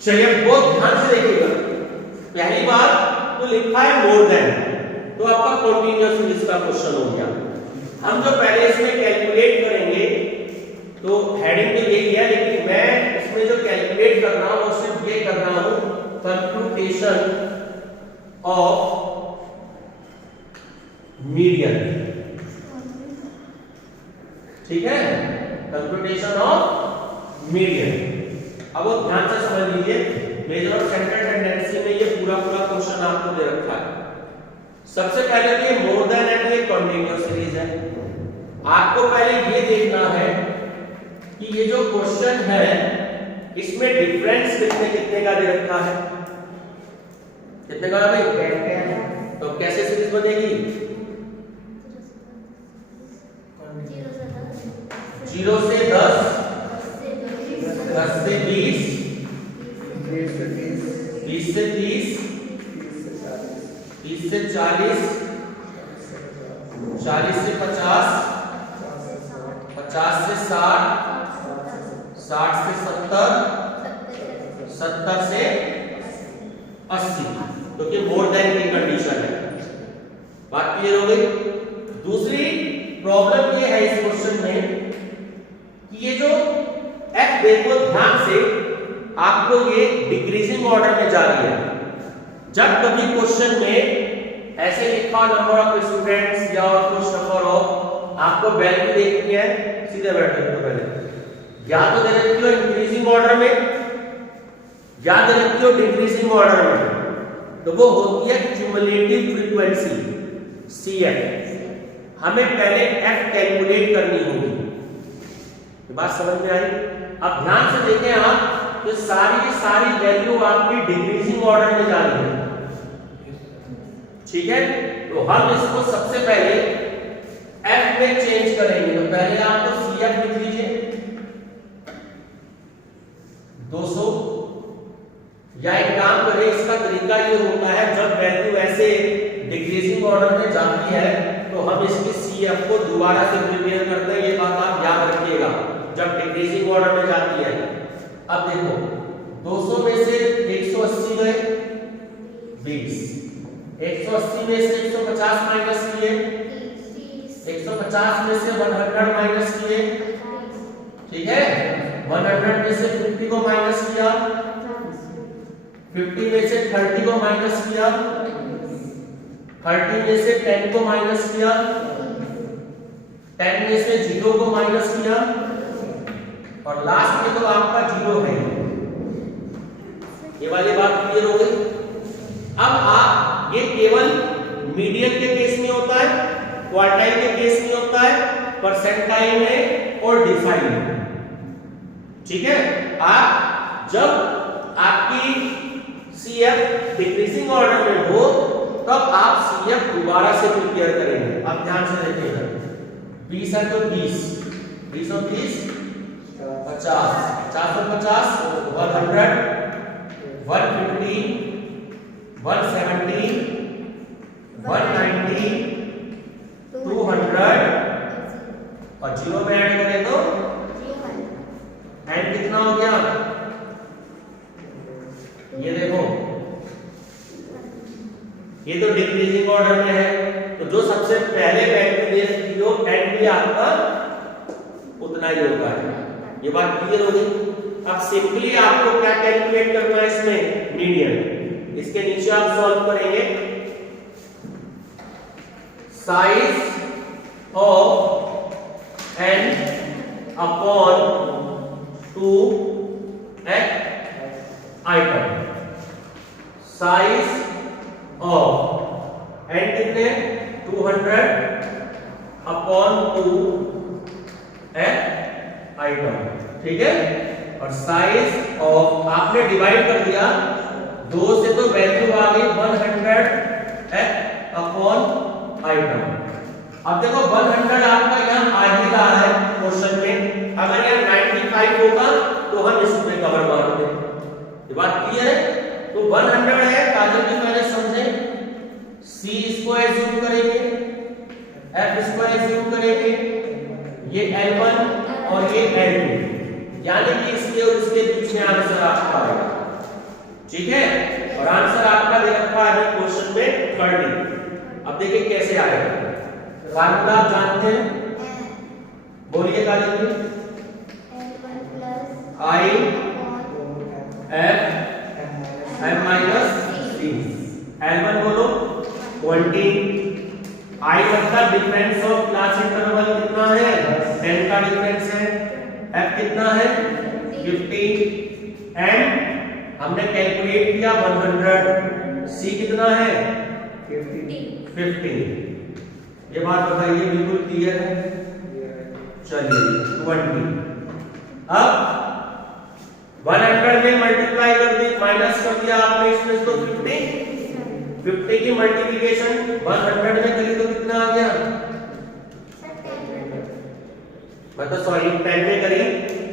चलिए बहुत ध्यान से देखिएगा। पहली बार तो लिखा है मोर देन, तो आपका कॉन्टिन्यूअस सीरीज का क्वेश्चन हो गया। हम जो पहले इसमें कैलकुलेट करेंगे तो हेडिंग तो यही है, लेकिन मैं इसमें जो कैलकुलेट कर रहा हूं सिर्फ ये कर रहा हूं कंप्यूटेशन ऑफ मीडियन। ठीक है, कंप्यूटेशन ऑफ मीडियन। अब वो ध्यान से समझ लीजिए, मेजर और सेंट्रल टेंडेंसी में ये पूरा क्वेश्चन आपको दे रखा है। सबसे पहले तो ये मोर देन एंड ये कॉन्टिन्यूअस सीरीज है। आपको पहले ये देखना है कि ये जो क्वेश्चन है इसमें डिफरेंस कितने का दे रखा है, कितने का भाई? तो कैसे सीरीज बनेगी? 0 से 10, 10 से 20, 20 से 30, 30 से 40, 40 से 50, 50 से 60, 60 से 70, 70 से 80, क्योंकि मोर देन की कंडीशन है। बात क्लियर हो गई? दूसरी प्रॉब्लम ये है इस क्वेश्चन में कि ये जो f देखो ध्यान से, आपको ये डिक्रीजिंग ऑर्डर में जा रही है। जब कभी क्वेश्चन में ऐसे लिखा नंबर ऑफ स्टूडेंट्स या और कुछ नंबर ऑफ आपको वैल्यू देखनी है, सीधे बैठे तो पहले या तो दे रखी हो इंक्रीजिंग ऑर्डर में या दे रखी हो डिक्रीजिंग ऑर्डर में, तो वो होती है क्यूमुलेटिव फ्रीक्वेंसी CF। हमें पहले f कैलकुलेट करनी होगी। ये बात समझ में आई? अब ध्यान से देखें आप, तो सारी की सारी वैल्यू आपकी डिक्रीजिंग ऑर्डर में जा रही है। ठीक है, तो हम इसको सबसे पहले f में चेंज करेंगे। तो पहले आपको CF लिख लीजिए 200, या एक काम करें, इसका तरीका ये होता है जब वैल्यू ऐसे डिक्रीजिंग ऑर्डर में जाती है तो हम इसकी CF को दोबारा से प्रिपेयर करते हैं। ये बात आप याद रखिएगा, जब डिक्रीजिंग ऑर्डर में जाती है। अब देखो 200 में से 180 गए 20, 180 में से 150 माइनस किए, 150 में से 100 माइनस किए। ठीक है, 100 में से 50 को माइनस किया, 50 में से 30 को माइनस किया, 30 में से 10 को माइनस किया, 10 में से 0 को माइनस किया, और लास्ट में तो आपका 0 है। ये वाली बात क्लियर हो गई? अब आप, ये केवल मीडियन के केस में होता है, क्वार्टाइल के केस में होता है, परसेंटाइल में और डिसाइल में। ठीक है, आप जब आपकी CF डिक्रीजिंग ऑर्डर में हो तब आप CF दोबारा से प्रिपेयर करेंगे। अब ध्यान से देखिएगा, 20 है तो 20, 20 और 30 50, 50 और 50 100, 150, 170, 190, 200, और 0 में ऐड करें तो एंड कितना हो गया? ये देखो, ये तो डिक्रीजिंग ऑर्डर में है, तो जो सबसे पहले वैल्यू दे रखी हो एंड भी आपका उतना ही होगा। ये बात क्लियर हो गई? अब सिंपली आपको क्या कैलकुलेट करना है इसमें? मीडियन। इसके नीचे आप सॉल्व करेंगे, size of N upon 2 item. Size of N कितने? 200 अपॉन 2 आइटम। ठीक है, और साइज ऑफ आपने डिवाइड कर दिया, 2 से तो वैल्यू आ गई 100 अपॉन आइटम। अब देखो 100 आपका यहाँ आ ही रहा है क्वेश्चन में, अगर यहाँ 95 होगा तो हम इसमें कवर मारते हैं। ये बात क्लियर है? तो 100 है, काजल भी पहले समझे, C इसको एज्यूम करेंगे, F इसको एज्यूम करेंगे, ये L1 और ये L2, यानी कि इसके और इसके बीच में आंसर आपका आएगा। ठीक है, और आंसर आपका दे रखा है क्वेश्चन में 30। अब देखिए कैसे आएगा। फार्मूला आप जानते हैं, बोलिए काली I F M minus C. L1 बोलो 20, आई मतलब डिफरेंस ऑफ क्लास इंटरवल कितना है 10 का डिफरेंस है, F कितना है 50 एंड हमने कैलकुलेट किया 100, C कितना है 50। ये बात बताइए बिल्कुल क्लियर है। चलिए 20, अब 100 में मल्टीप्लाई कर दी, माइनस कर दिया आपने इसमें तो 50 की मल्टीप्लिकेशन 100 में करी तो कितना आ गया, मतलब सॉरी 10 में करी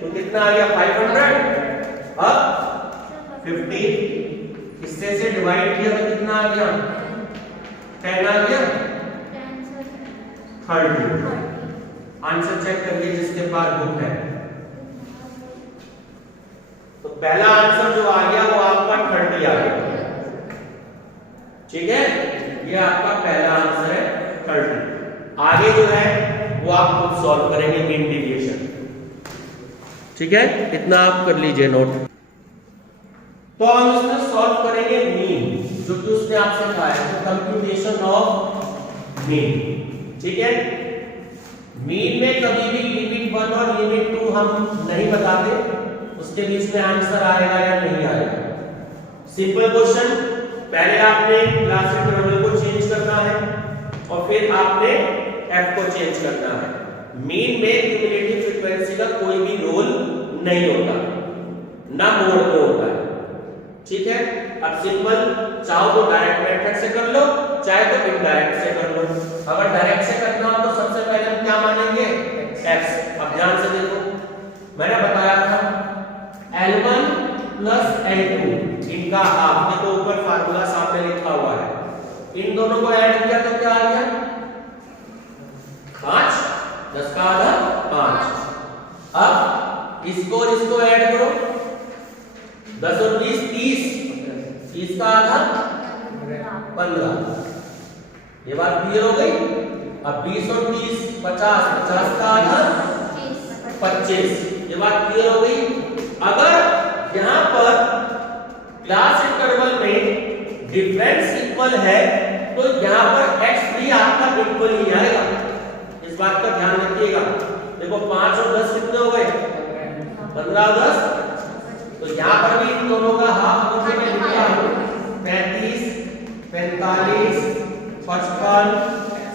तो कितना आ गया 500। अब 50 इससे से डिवाइड किया तो कितना आ गया 10 आ गया 30। आंसर चेक करिए जिसके पास बुक है। तो पहला आंसर जो आ गया वो आपका 30 आ गया, ठीक है, ये आपका पहला आंसर है 30। आगे जो है वो आप खुद सॉल्व करेंगे मीन डेविएशन, ठीक है, इतना आप कर लीजिए नोट। तो हम इसमें सॉल्व करेंगे मीन, जो कि उसने आपसे कहा है तो कंप्यूटेशन ऑफ मीन, ठीक है। मीन में कभी भी लिमिट 1 और लिमिट 2 हम नहीं बताते, उसके बीच में आंसर आएगा या नहीं आएगा। सिंपल क्वेश्चन, पहले आपने क्लास इंटरवल को चेंज करना है और फिर आपने f को चेंज करना है। मीन में क्यूमुलेटिव फ्रीक्वेंसी का कोई भी रोल नहीं होता, ना मोड में होता है, ठीक है। अब सिंपल, चाहो तो डायरेक्ट मेथड से कर लो, चाहे तो इनडायरेक्ट से कर लो। अगर डायरेक्ट से करना हो तो सबसे पहले हम क्या मानेंगे x। अब ध्यान से देखो, मैंने बताया था L1 प्लस L2 इनका हाफ, देखो ऊपर फार्मूला सामने लिखा हुआ है, इन दोनों को ऐड किया तो क्या आ गया 5, 10 का आधा 5। अब इसको और इसको ऐड करो, 10 और 20 30 का आधा 15। ये बात क्लियर हो गई। अब 20 और 30 50 50 का आधा 25। ये बात क्लियर हो गई। अगर यहां पर क्लास इंटरवल में डिफरेंस इक्वल है तो यहां पर x भी आपका इक्वल ही आएगा, इस बात का ध्यान रखिएगा। देखो 5 और 10 कितने हो गए 15 और 10, तो यहां पर भी इन दोनों का हाफ मुझे मैं लिखता हूं 35 45 55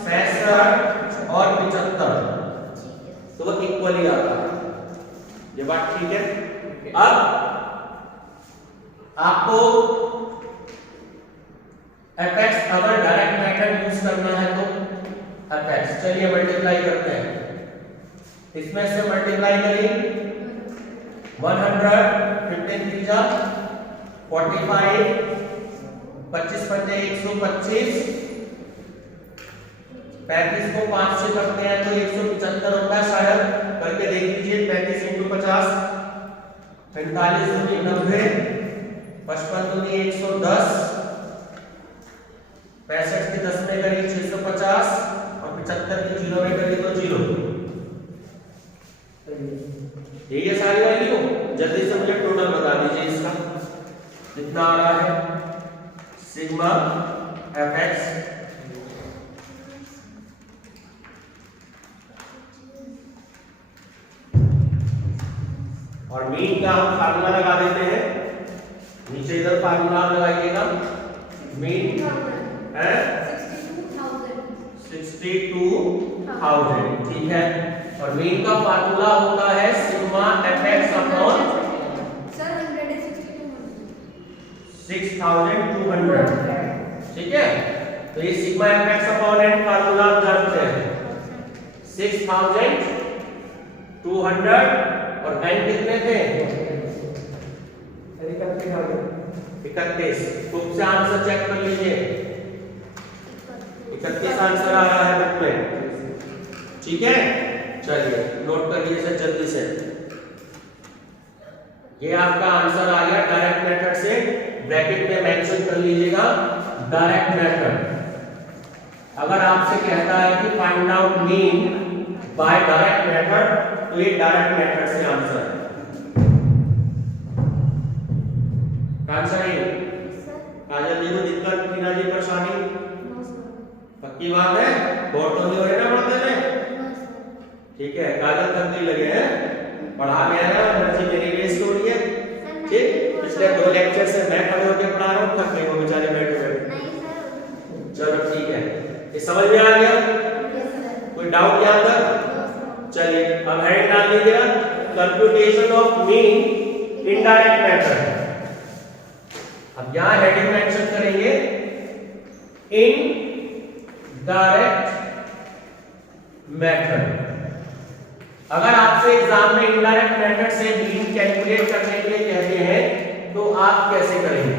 65 और 75, तो वो इक्वल ही आता है। ये बात ठीक है। अब आपको fx अगर डायरेक्ट मेथड यूज करना है तो fx, चलिए मल्टीप्लाई करते हैं। इसमें से मल्टीप्लाई करिए 100 15 3 45 25 पंजे 125, 35 को 5 से करते हैं तो 175 होता है शायद, करके देख लीजिए। 35 × 50 45 दूनी 90, 55 दूनी 110, 65 की 10 में करी 650 और 75 की 0 में करी तो 0। ये सारी वैल्यू, जल्दी से मुझे टोटल बता दीजिए इसका कितना आ रहा है। सिग्मा fx और मीन का हम फार्मूला लगा देते हैं, नीचे इधर फार्मूला लगाइएगा। मीन है 62,000, ठीक है, और मीन का फार्मूला होता है सिग्मा fx अपॉन 6200, ठीक है। तो ये sigma fx upon n formula आप जानते हैं 6200 और n कितने थे 31। खुद से आंसर चेक कर लीजिए, 31 आंसर आ रहा है बुक में, ठीक है। चलिए नोट कर लीजिए जल्दी से। ये आपका आंसर आ गया डायरेक्ट मेथड से ब्रैकेट में मेंशन कर लीजिएगा डायरेक्ट मेथड। अगर आपसे कहता है कि find out mean by direct method, तो ये डायरेक्ट मेथड से आंसर है। आंसर है काजल जी को दिक्कत, टीना जी परेशानी? पक्की बात है, बोर तो नहीं हो रहे ना पढ़ते में? ठीक है, काजल तक नहीं लगे हैं, पढ़ा गया है, एनर्जी मेरी वेस्ट हो रही है। ठीक, पिछले 2 लेक्चर से मैं खड़े होकर पढ़ा रहा हूँ, थक गए वो बेचारे बैठे बैठे। चलो ठीक है, ये समझ में आ गया? कोई डाउट यहाँ तक? चलिए अब हेडिंग डाल लीजिएगा, computation of mean indirect method. अब यहाँ हेडिंग मेंशन करेंगे इनडायरेक्ट मेथड। अगर आपसे एग्जाम में इनडायरेक्ट मेथड से मीन कैलकुलेट करने के लिए कहते हैं तो आप कैसे करेंगे?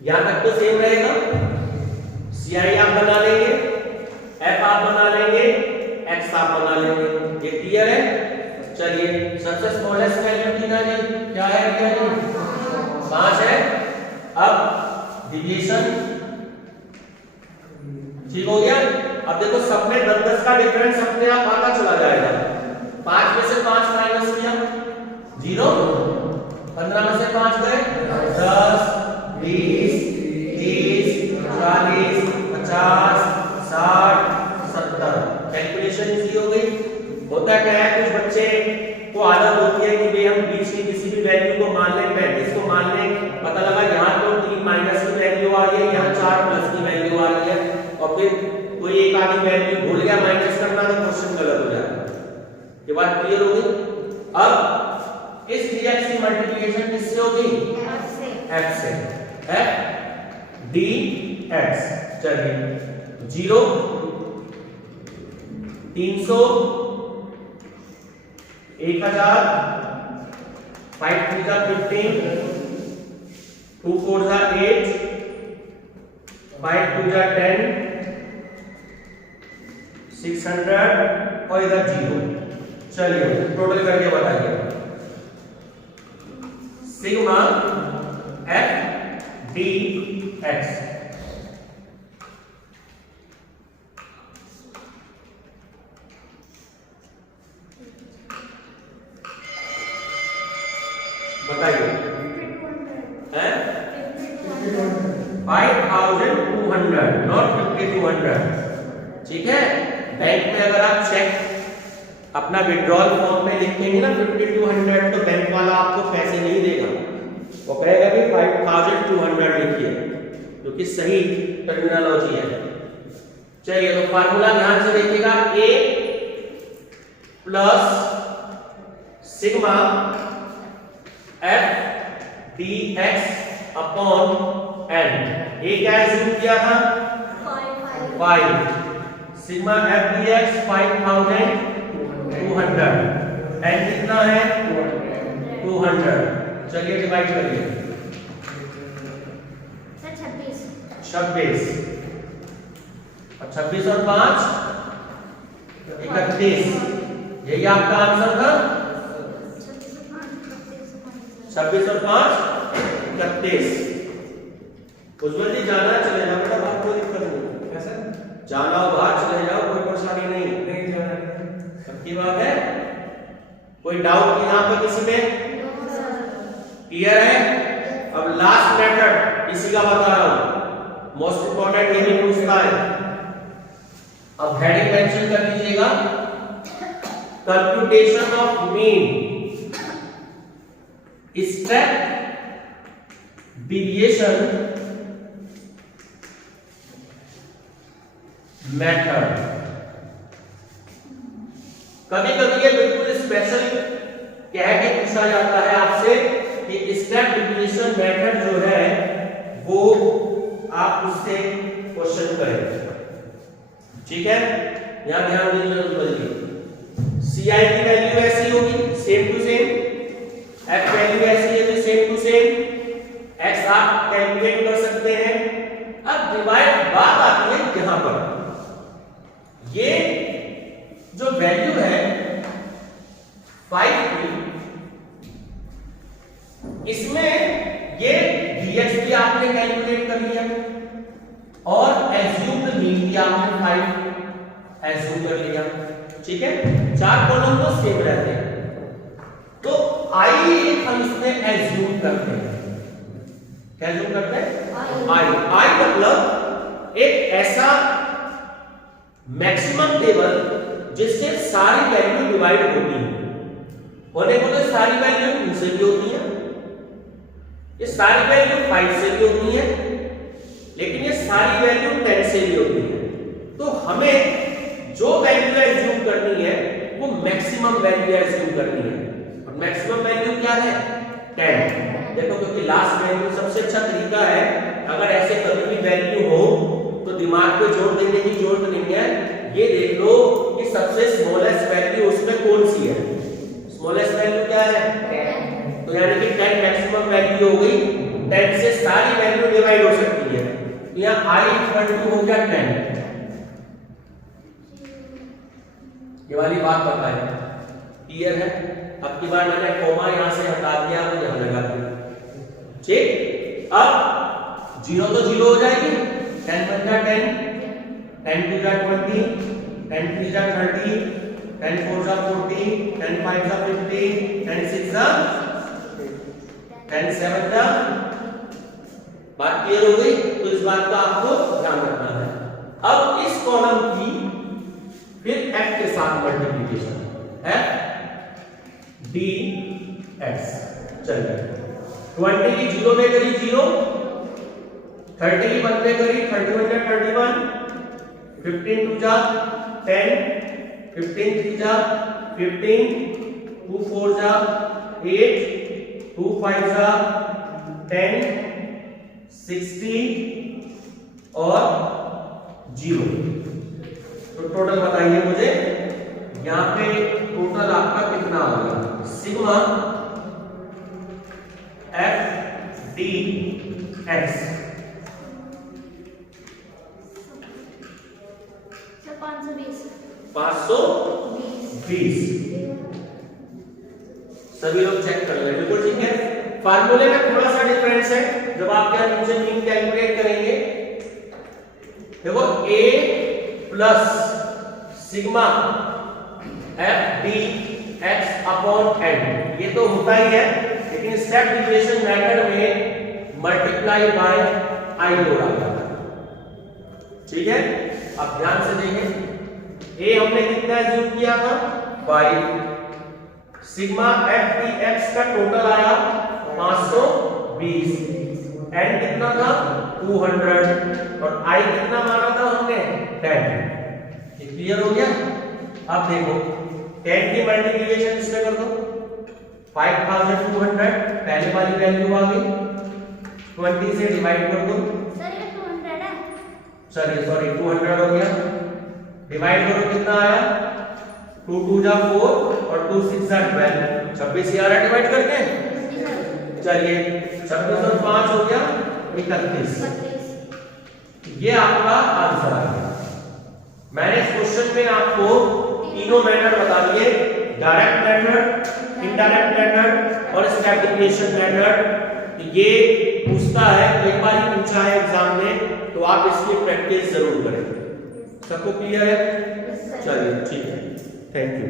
यहां तक तो सेम रहेगा, CI आप बना लेंगे, F आप बना लेंगे, X आप बना लेंगे। ये क्लियर है? चलिए सबसे स्मॉलेस्ट वैल्यू टीना जी क्या है? क्या है? 5 है। अब डिवीजन ठीक हो गया। अब देखो सब में 10-10 का डिफरेंस अपने आप आता चला जाएगा। 5 में से 5 माइनस किया 0, 15 में से 5 गए 10, 20, 30, 40, 50, 60, 70। कैलकुलेशन इजी हो गई। होता क्या है, कुछ बच्चे को आदत होती है कि भाई हम बीच की किसी भी वैल्यू को मान लें, 35 को मान लें, पता लगा यहाँ तो 3 माइनस की वैल्यू आ रही है, यहाँ 4 प्लस की वैल्यू आ रही है, और फिर कोई एक आधी वैल्यू भूल गया माइनस करना तो क्वेश्चन गलत हो जाएगा। ये बात क्लियर हो गई? अब इस dx की मल्टीप्लिकेशन किससे होगी? f से। f dx। चलिए 0, 300, 1000, 5 3 जा 15, 2 4 जा 8, 5 2 जा 10, 600 और इधर 0। चलिए टोटल करके बताइए। सिग्मा f dx बताइए। 5200 नॉट 5200। ठीक है, बैंक में अगर आप चेक अपना विड्रॉल फॉर्म में लिखेंगे ना 5200, तो बैंक वाला आपको पैसे नहीं देगा, वो कहेगा कि 5200 लिखिए, जो कि सही टर्मिनोलॉजी है। चलिए तो फार्मूला ध्यान से देखिएगा, a plus sigma f dx upon n। a क्या एज्यूम किया था? 5। सिग्मा f dx 5200, n कितना है? 200। चलिए डिवाइड करिए। 26 और 26 और 5 31। यही आपका आंसर था। 26 और 5 31। उज्जवल जी जाना है चले जाओ बेटा, बात कोई दिक्कत नहीं। कैसे जाना हो बाहर चले जाओ, कोई परेशानी नहीं जाना। सबकी बात है, कोई डाउट यहाँ पे किसी में? क्लियर है? अब लास्ट मेथड इसी का बता रहा हूं, मोस्ट इंपॉर्टेंट यही पूछता है। अब हेडिंग मेंशन कर लीजिएगा, computation of mean step deviation method. कभी कभी ये बिल्कुल स्पेशल कह के पूछा जाता है आपसे कि स्टेप डेविएशन मेथड जो है वो आप उससे क्वेश्चन करें। ठीक है, यहां ध्यान दीजिए। CI की वैल्यू ऐसी होगी, same to same, F value ऐसी है तो सेम टू सेम, X आप कैलकुलेट कर सकते हैं। अब डिवाइड बात आती है यहां पर, ये जो वैल्यू है 5 की, इसमें ये dx भी आपने कैलकुलेट कर लिया और एज्यूम्ड मीन भी आपने 5 एज्यूम कर लिया, ठीक है। 4 कॉलम तो सेम रहते हैं, तो i हम इसमें एज्यूम करते हैं। क्या एज्यूम करते हैं? i मतलब एक ऐसा मैक्सिमम टेबल जिससे सारी वैल्यू डिवाइड होती है। होने को तो सारी वैल्यू 2 से भी होती है, ये सारी वैल्यू 5 से भी होती है, लेकिन ये सारी वैल्यू 10 से भी होती है। तो हमें जो वैल्यू एज्यूम करनी है वो मैक्सिमम वैल्यू एज्यूम करनी है, और मैक्सिमम वैल्यू क्या है? 10। देखो, क्योंकि लास्ट वैल्यू सबसे अच्छा तरीका है, अगर ऐसे कभी भी वैल्यू हो तो दिमाग पे जोर देने की जरूरत नहीं है। ये देख लो कि सबसे स्मॉलेस्ट वैल्यू उसमें कौन सी है। स्मॉलेस्ट वैल्यू क्या है? 10। तो यानी कि 10 मैक्सिमम वैल्यू हो गई, 10 से सारी वैल्यू डिवाइड हो सकती है। तो यहाँ i इक्वल टू हो गया 10। ये वाली बात बताएं, क्लियर है? अब की बार मैंने कॉमा यहां से हटा दिया तो यहां लगा दिया, ठीक। अब 0 तो 0 हो जाएगी, 10 1 जा 10, 10 2 जा 20, 10 3 जा 30, 10 4 जा 40, 10 5 जा 50, 10 6 जा 10 7 जा। बात क्लियर हो गई? तो इस बात का आपको ध्यान रखना है। अब इस कॉलम की फिर f के साथ मल्टीप्लिकेशन है, dx। चलिए, 20 की 0 में करी 0, 30 की 1 में करी 31 या 31, 15 2 जा 10, 15 3 जा 15, 2 4 जा 8, 2 5 जा 10, 60 और 0। तो टोटल बताइए मुझे, यहाँ पे टोटल आपका कितना आ गया? Sigma f dx 520। सभी लोग चेक कर लें, बिल्कुल ठीक है। फार्मूले में थोड़ा सा डिफरेंस है, जब आप क्या नीचे मीन कैलकुलेट करेंगे, देखो a plus sigma f dx upon n, ये तो होता ही है, लेकिन स्टेप डिविएशन मेथड में मल्टीप्लाई बाय i लोड आता है, ठीक है। अब ध्यान से देखें, a हमने कितना एज्यूम किया था? 5। सिग्मा f dx का टोटल आया 520, n कितना था? 200, और i कितना माना था हमने? 10। ये क्लियर हो गया? अब देखो, 10 की मल्टीप्लिकेशन इसमें कर दो, 5200 पहले वाली वैल्यू आ गई, 20 से डिवाइड कर दो। सर ये 200 है। सॉरी 200 हो गया, डिवाइड करो कितना आया? 2 2 जा 4 और 2 6 जा 12, 26 से आ रहा डिवाइड करके। चलिए 26 और 5 हो गया 31। ये आपका आंसर आ गया। मैंने इस क्वेश्चन में आपको तीनों मेथड बता दिए, डायरेक्ट मेथड, इनडायरेक्ट मेथड और स्टेप डिविएशन मेथड। ये पूछता है, कई बार ही पूछा है एग्जाम में, तो आप इसकी प्रैक्टिस जरूर करें। सबको क्लियर है? चलिए ठीक है, थैंक यू।